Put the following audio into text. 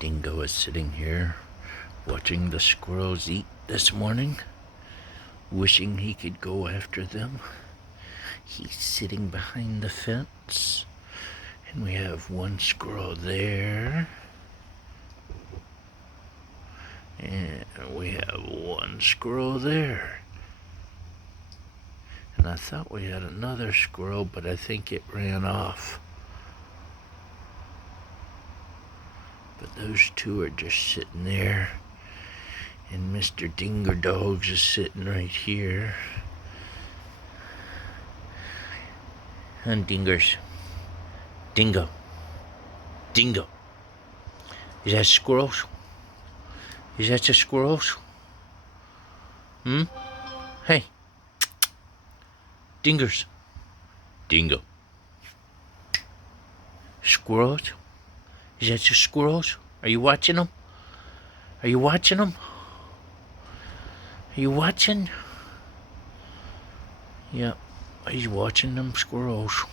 Dingo is sitting here watching the squirrels eat this morning, wishing he could go after them. He's sitting behind the fence, and we have one squirrel there, and we have one squirrel there. And I thought we had another squirrel, but I think it ran off. But those two are just sitting there. And Mr. Dingo Dogs is sitting right here. And Dingers. Dingo. Dingo. Is that squirrels? Is that the squirrels? Hey. Dingers. Dingo. Squirrels? Is that the squirrels? Are you watching them? Are you watching them? Are you watching? Yep, he's watching them squirrels.